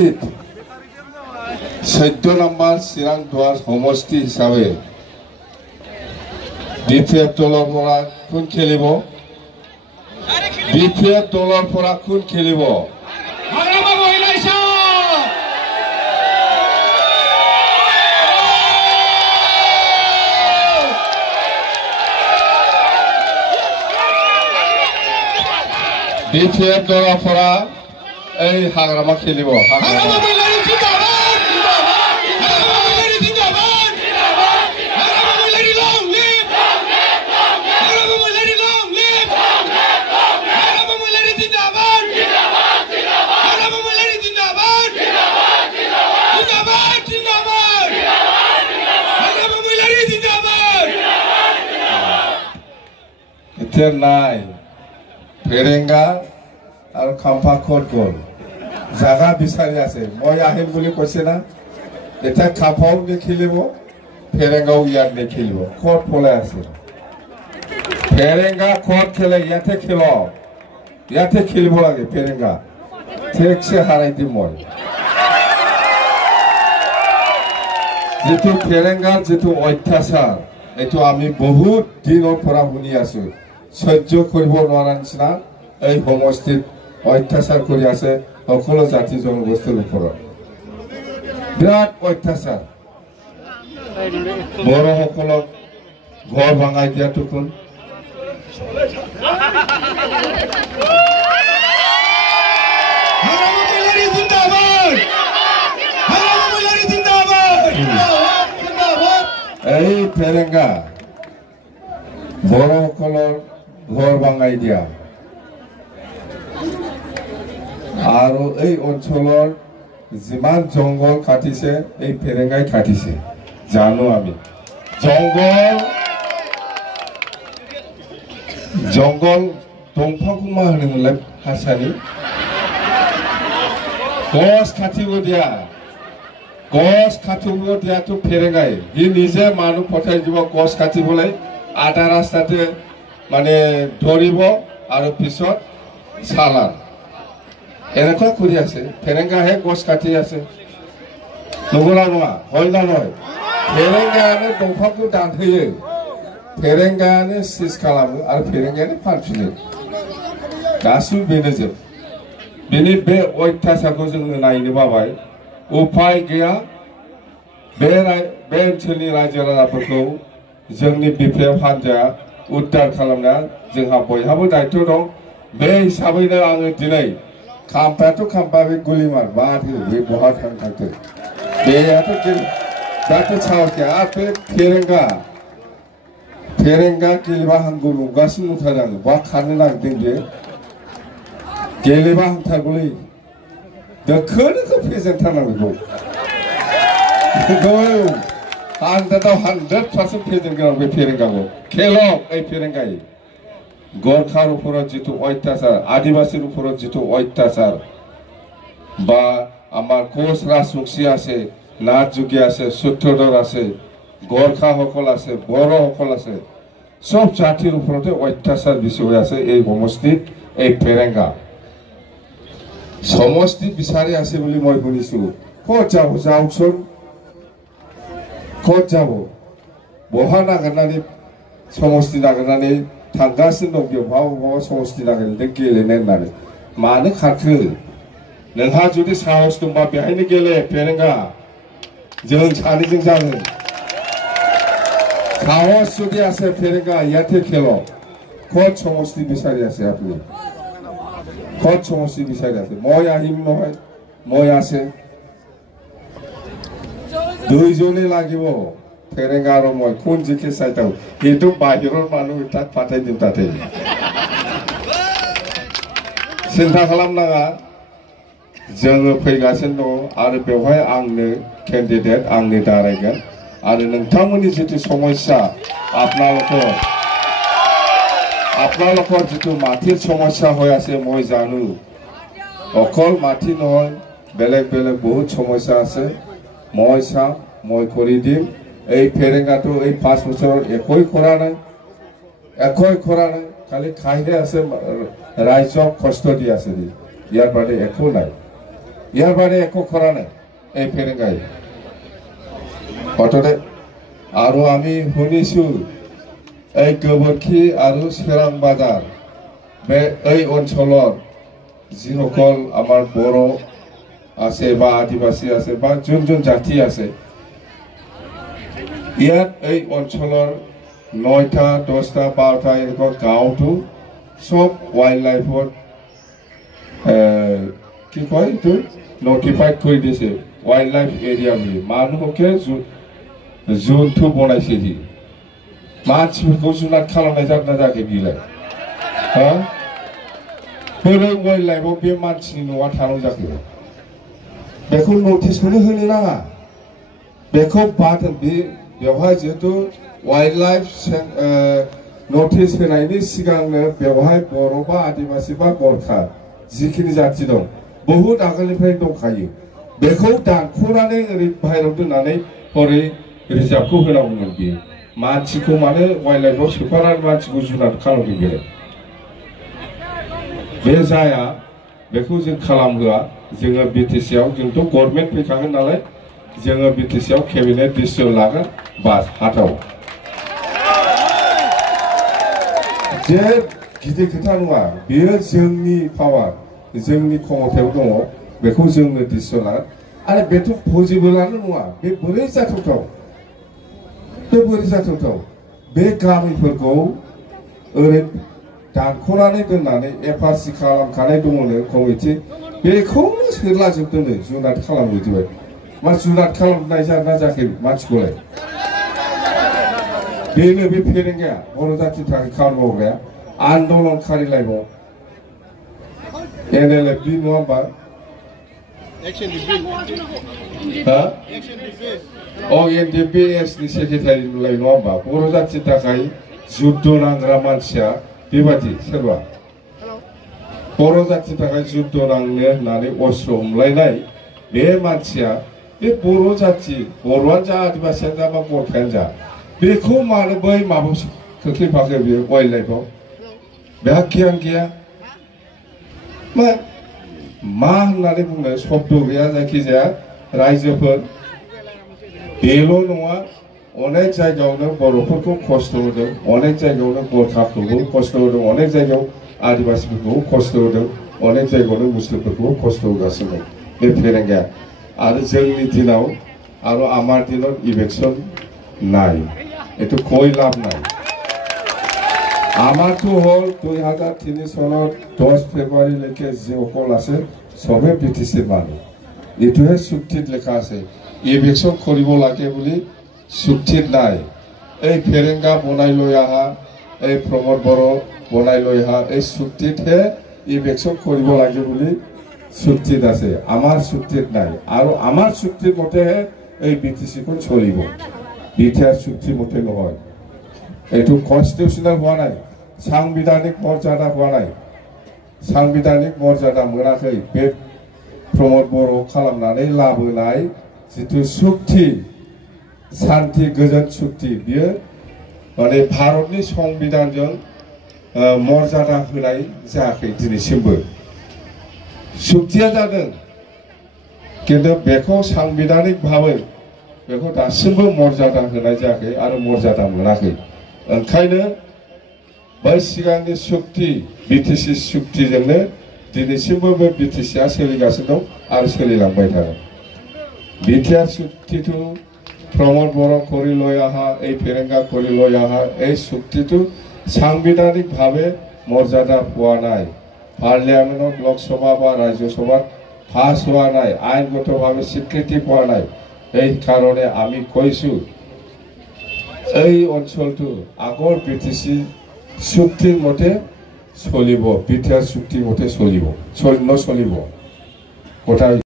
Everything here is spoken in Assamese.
সমষ্টিত 14 নম্বৰ চিৰাং দুৱাৰ সমষ্টি হিচাপে বিপিএফ দলৰ পৰা কোন খেলিব বিপিএফ দলৰ পৰা কোন খেলিব বিপিএফ দলৰ পৰা এই হাগ্ৰামা খেলিব এতিয়া নাই ফেৰেঙ্গা আৰু খাম্পা ক'ত গ'ল জাগা বিচাৰি আছে মই আহিম বুলি কৈছে না এতিয়া খাম্পাও নেখেলিব ফেৰেঙ্গাও ইয়াত নেখেলিব ক'ত পলাই আছে ফেৰেঙ্গা ক'ত খেলে ইয়াতে খেলিব লাগে ফেৰেঙ্গা ঠিকছে হাৰাই দিম মই যিটো ফেৰেঙ্গাৰ যিটো অত্যাচাৰ এইটো আমি বহুত দিনৰ পৰা শুনি আছো সহ্য কৰিব নোৱাৰা নিচিনা এই সমষ্টিত অত্যাচাৰ কৰি আছে সকলো জাতি জনগোষ্ঠীৰ ওপৰত বিৰাট অত্যাচাৰ বড়োসকলক ঘৰ ভাঙাই দিয়াটো কোন এই ফেৰেঙ্গা বড়োসকলৰ ঘৰ ভাঙাই দিয়া আৰু এই অঞ্চলৰ যিমান জংগল কাটিছে এই ফেৰেঙ্গাই কাটিছে জানো আমি জংগল দংফাংखौ मा होनोमोनलाय हारसानि गस काटिब दियाथ' फेरेंगाय हि निजे मानुह पठाइ দিব गस काटिबलाय आधा रास्ताते माने धरिब आरो पिছত सालान এনেকুৱা কৰি আছে ফেৰেঙ্গাহে গছ কাটি আছে নগলা নয়া হয় না নয় ফেরেঙ্গানে দंफांखौ दानहोयो फेरेंगायानो सिज खालामो आरो फेरेंगायानो फानफिनो गासिबो बेनो जोब बेनि बे अत्याचारखौ जोङो नायनो बाबाय उपाय गैया बे ओनसोलनि रायजो राजाफोरखौ जोंनि बिपिएफ हान्जाया उद्धार खालामनाया जोंहा बयहाबो दायित्व दं बे हिसाबैनो आङो दिनै खाम्फायाथ' खाम्फा बे गुलिमार माथो बे बहा थांथों बेयाथ' दाथ' साहस गैया आरो बे फेरेंगा गेलेबा हामगौ नंगासिनो नुथारो आङो बहा खारनो नागिरदों बे गेलेबा हामथारगौलै दोखोनो फेजेनथारनांगौ 100% फेजेनगोन बे फेरेंगाखौ खेलक এই फेरेंगाय गोरखार উপৰত जितु अत्याचार आदिवासीर উপৰত जितु अत्याचार बा आमार कोच राजबंशी आछे नाथजुगी आछे सूत्रधर आछे गोरखा सकल आछे बड़ सकल आछे सब जातिर उपरते अत्याचार बेसि हय आछे এই সমষ্টিত এই फेरेंगा समष्टि বিচাৰি আছে বুলি মই শুনিছো ক'ত যাব যাওকচোন ক'ত যাব बहा नागिरनानै समष्टि नागिरनानै थांगासिनो दं बेवहाय समष्टि नागिरदों गेलेनो होननानै मानो खारखो नोंहा जुदि साहस दंबा बेहायनो गेले फेरेंगा जों सानैजों जागोन साहस जुदि আছে फेरेंगा ইয়াতে খেলক ক'ত समष्टि বিচাৰি আছে আপুনি ক'ত समष्टि বিচাৰি আছে মই আহিম নহয় মই আছে দুইজনে লাগিব फेरेंगा और मैं कौन जिके साइटा ये तो बाहिरर मानु इटा पाथाय दिन ताथे सिन्था खालामनाङा जोङो फैगासिनो दं आरो बेवहाय आंनो कैंडिडेट आंनि दारायगोन आरो नोंथांमोननि जितु समस्या आपनालोকৰ जितु माटिर समस्या হৈ আছে মই জানো অকল মাটি নহয় বেলেগ বেলেগ বহুত সমস্যা আছে মই চাম মই কৰি দিম এই फेरेंगाটো এই 5 বছৰ একই কৰা নাই খালি খাইহে আছে ৰাইজক কষ্ট দি আছে ইয়াৰ বাদে একো নাই ইয়াৰ বাৰে একো কৰা নাই এই ফেৰেংগাই অতৰে আৰু আমি শুনিছো এই গোবৰখি আৰু চিৰাং বাজাৰ এই অঞ্চলৰ যিসকল আমাৰ বড়ো আছে বা আদিবাসী আছে বা যোন যোন জাতি আছে ইয়াত এই অঞ্চলৰ 9টা 10টা 12টা এনেকুৱা গাঁৱটো সব ওয়াইল্ড লাইফত কি কয় এইটো নটিফাইড কৰি দিছে ওয়াইল্ড লাইফ এৰিয়া বুলি মানুহকে জোনটো বনাইছে সি मानसिफोरखौ जुनाद खालामनाय जादोंना जायाखै बिलाय हा बोरै वाइल्ड लाइफआव बे मानसिनि न'आ थानांगौ जाखो बेखौ नटिसखौनो होनो नाङा बेखौ बादों बेवहाय जिहेतु वाइल्ड लाइफ नटिस होनायनि सिगांनो बेवहाय बर' बा आदिबासि बा गरखा जिखिनि जाथि दं बहुद आगोलनिफ्राय दंखायो बेखौ दानख'नानै ओरै बाहेरायाव दोननानै हरै रिजार्भखौ होनांगौमोन बियो मानसिखौ माने वाइल्ड लाइफआव सोफानानै मानसिखौ जुनाद खालामदों बे जाया बेखौ जों खालामहोआ जोङो बिटिसि आव जोंथ' गभर्नमेन्ट फैखागोन नालाय जोङो बिटिसि आव केबिनेट डिसिजन लागोन बास हाथाव जे गिदिर खोथा नङा बेयो जोंनि पावार जोंनि क्षमतायाव दङ बेखौ जोंनो डिसिजन लागोन आरो बेथ' पजिबोलानो नङा बे बोरै जाथावथाव बे गामिफोरखौ ओरै दानख'नानै दोननानै एफआरसि खालामखानाय दङनो कमिटि बेखौनो सोरलाजोबदोंनो जुनाद खालामजोबबाय मा जुनाद खालामनाय जादोंना जायाखै मानसिखौलाय बेनो बे फेरेंगाया बर' जाथिनि थाखाय खामानि मावग्राया आन्दलनखारिलायबाव NLF नङा होमबा NDPS नि सेक्रेटारि लाय नङा होमबा बर' जाथिनि थाखाय जुद्ध नांग्रा मानसिया बेबादि सोरबा बर' जाथिनि थाखाय जुद्ध नांनो होननानै अस्त्र हमलायनाय बे मानसिया बे बर' जाथि बर'आनो जा आदिबासियानो जा बा गरखायानो जा बेखौ मानो बै माबायाव खोख्लैफाखो बेयो वाइल्ड लाइफआव बेहा गियान गैया मा होननानै बुंनो शब्द गैया जायखिजाया रायजोफोर बेल' नङा अनेक जायगायावनो बर'फोरखौ खस्थ' होदों अनेक जायगायावनो गरखाखौबो खस्थ' होदों अनेक जायगायाव आदिबासिफोरखौबो खस्थ' होदों अनेक जायगायावनो मुस्लिमफोरखौबो खस्थ' होगासिनो दं बे फेरेंगाया आरो जोंनि दिनाव आरो आमार दिनाव इलेक्शन নাই এটো কই লাভ নাই আমাৰটো হল 2003 চনত 10 ফেব্ৰুৱাৰীলৈকে যিসকল আছে সবে বিটিচিৰ মানুহ এটোহে চুক্তিত লেখা আছে ইলেকশ্যন কৰিব লাগে বুলি চুক্তিত নাই এই ফেৰেংগা বনাই লৈ আহা এই প্ৰমোদ বড়ো বনাই লৈ আহা এই চুক্তিতহে ইলেকশ্যন কৰিব লাগে বুলি চুক্তিত আছে আমাৰ চুক্তিত নাই আৰু আমাৰ চুক্তিৰ মতেহে এই বিটিচিখন চলিব বিটিআৰ চুক্তি মতে নহয় এটো কনস্টিটিউশনাল হোৱা নাই সাংবিধানিক মৰ্যাদা হোৱা নাই সাংবিধানিক মর্যাদা मोनाखै बे प्रमोद बड़ो खालामनानै लाबोनाय जितु चुक्ति शांति गोजोन चुक्ति बियो माने भारतनि संविधानजों मर्यादा होनाय जायाखै दिनैसिमबो चुक्तिया जादों किन्तु बेखौ साংবিধাनिक भाबै बेखौ दासिमबो मर्यादा होनाय जायाखै आरो मर्यादा मोनाखै ओंखायनो बै सिगांनि चुक्ति बिटिसि चुक्तिजोंनो दिनैसिमबो बे बिटिसिआ सोलिगासिनो दं आरो सोलिलांबाय थागोन बिटिआर चुक्तिটো प्रमोद बड़ो কৰি লৈ আহা এই ফেৰেংগা কৰি লৈ আহা এই চুক্তিটো সাংবিধানিক ভাৱে মৰ্যাদা পোৱা নাই পাৰ্লিয়ামেন্টত লোকসভা বা ৰাজ্যসভাত পাছ হোৱা নাই আইনগতভাৱে স্বীকৃতি পোৱা নাই এই কাৰণে আমি কইছো এই অঞ্চলটো আগৰ বিটিসি চুক্তিৰ মতে চলিব বিটিআৰ চুক্তিৰ মতে চলিব চলিব কথা